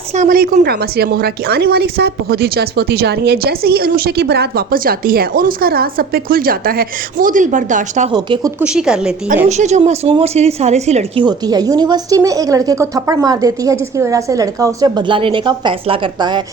अस्सलाम वालेकुम। Drama serial मोहरा की आने वाली साथ बहुत दिलचस्प होती जा रही है। जैसे ही अनुषा की बारात वापस जाती है और उसका राज सब पे खुल जाता है, वो दिल बर्दाश्ता होकर खुदकुशी कर लेती है। अनुषा जो मासूम और सीधी सादी सी लड़की होती है, यूनिवर्सिटी में एक लड़के को थप्पड़ मार देती है, जिसकी वजह से लड़का उससे बदला लेने का फैसला करता है।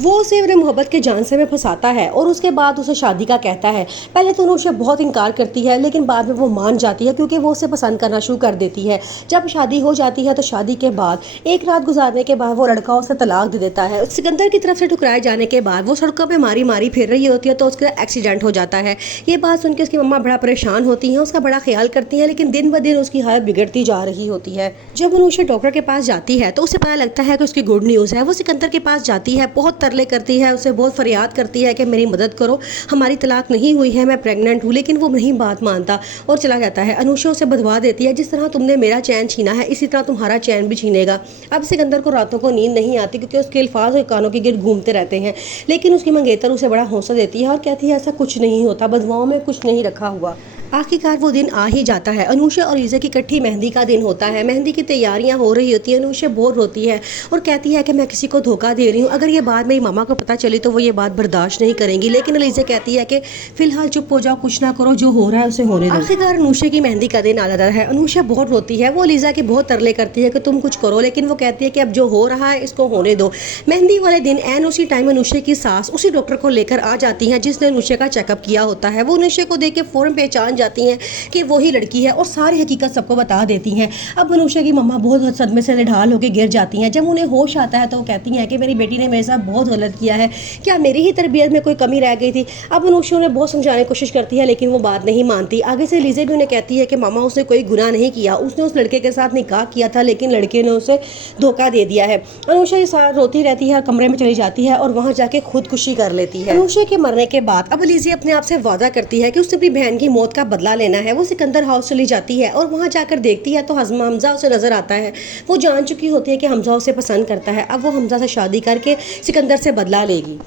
वो उसे अपने मोहब्बत के झांसे में फंसाता है और उसके बाद उसे शादी का कहता है। पहले तो अनुषा बहुत इनकार करती है, लेकिन बाद में वो मान जाती है क्योंकि वो उसे पसंद करना शुरू कर देती है। जब शादी हो जाती है तो शादी के बाद एक रात गुजारने के बाद वो लड़का उसे तलाक दे देता है। सिकंदर की तरफ से ठुकराए जाने के बाद वो सड़कों पर मारी मारी फिर रही होती है तो उसका एक्सीडेंट हो जाता है। ये बात सुनकर उसकी मम्मा बड़ा परेशान होती है, उसका बड़ा ख्याल करती है, लेकिन दिन ब दिन उसकी हालत बिगड़ती जा रही होती है। जब अनुषा डॉक्टर के पास जाती है तो उसे पता लगता है कि उसकी गुड न्यूज़ है। वो सिकंदर के पास जाती है, बहुत तरले करती है, उसे बहुत फरियाद करती है कि मेरी मदद करो, हमारी तलाक नहीं हुई है, मैं प्रेग्नेंट हूँ, लेकिन वो नहीं बात मानता और चला जाता है। अनुषा उसे बदवा देती है, जिस तरह तुमने मेरा चैन छीना है इसी तरह तुम्हारा चैन भी छीनेगा। अब सिकंदर को रातों को नींद नहीं आती क्योंकि उसके अल्फाज और कानों के गिर्द घूमते रहते हैं, लेकिन उसकी मंगेतर उसे बड़ा हौसला देती है और कहती है ऐसा कुछ नहीं होता, बदवाओं में कुछ नहीं रखा हुआ। आखिरकार वो दिन आ ही जाता है। अनुषा और लीजा की इकट्ठी मेहंदी का दिन होता है। मेहंदी की तैयारियां हो रही होती है। अनुषा बोर होती है और कहती है कि मैं किसी को धोखा दे रही हूँ, अगर ये बात मेरी मामा को पता चली तो वो ये बात बर्दाश्त नहीं करेंगी। लेकिन लीजा कहती है कि फिलहाल चुप हो जाओ, कुछ ना करो, जो हो रहा है उसे होने दो। आखिरकार अनुषा की मेहंदी का दिन आ जाता है। अनुषा बहुत रोती है, वो लीजा की बहुत तरले करती है कि तुम कुछ करो, लेकिन वो कहती है कि अब जो हो रहा है इसको होने दो। मेहंदी वाले दिन एन उसी टाइम अनुषा की सास उसी डॉक्टर को लेकर आ जाती है जिसने अनुषा का चेकअप किया होता है। वो अनुषा को देख के फौरन पहचान जाती है कि वही लड़की है और सारी हकीकत सबको बता देती हैं। अब अनुषा की मम्मा बहुत सदमे से निढाल होकर गिर जाती हैं। जब उन्हें होश आता है तो वो कहती हैं कि मेरी बेटी ने मेरे साथ बहुत गलत किया है, क्या मेरी ही तरबियत में कोई कमी रह गई थी। अब अनुषा उन्हें बहुत समझाने की कोशिश करती है, लेकिन वो बात नहीं मानती। आगे से लीजा भी उन्हें कहती है कि मामा उसने कोई गुनाह नहीं किया, उसने उस लड़के के साथ निकाह किया था, लेकिन लड़के ने उसे धोखा दे दिया है। अनुषा ये सारा रोती रहती है, कमरे में चली जाती है और वहाँ जाके खुदकुशी कर लेती है। अनुषा के मरने के बाद अब लीजा अपने आप से वादा करती है कि उसने अपनी बहन की मौत का बदला लेना है। वो सिकंदर हाउस चली जाती है और वहां जाकर देखती है तो हमजा उसे नजर आता है। वो जान चुकी होती है कि हमजा उसे पसंद करता है। अब वो हमजा से शादी करके सिकंदर से बदला लेगी।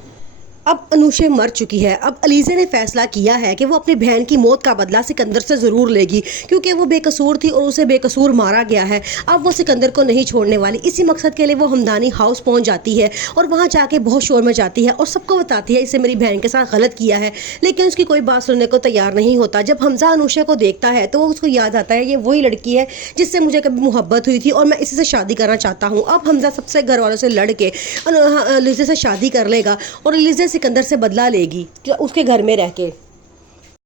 अब अनुषा मर चुकी है। अब अलीज़ा ने फैसला किया है कि वो अपनी बहन की मौत का बदला सिकंदर से ज़रूर लेगी, क्योंकि वो बेकसूर थी और उसे बेकसूर मारा गया है। अब वो सिकंदर को नहीं छोड़ने वाली। इसी मकसद के लिए वो हमदानी हाउस पहुंच जाती है और वहां जाके बहुत शोर मचाती है और सबको बताती है इसे मेरी बहन के साथ गलत किया है, लेकिन उसकी कोई बात सुनने को तैयार नहीं होता। जब हमजा अनुषा को देखता है तो वो उसको याद आता है ये वही लड़की है जिससे मुझे कभी मोहब्बत हुई थी और मैं इसी से शादी करना चाहता हूँ। अब हमजा सबसे घर वालों से लड़ के अलीज़ा से शादी कर लेगा और अलीज़ा सिकंदर से बदला लेगी उसके घर में रह के।